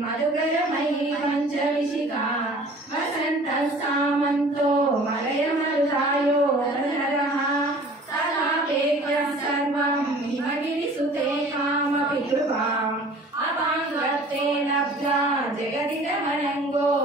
मधुकरमयी पंचविशिखा वसंत सामंतो मलयमरुदायो धरः तथापेक्यः सर्वं हिमगिरिसुते कामपि कृपाम् अपाङ्गत्ते लब्धा जगदिदमनङ्गो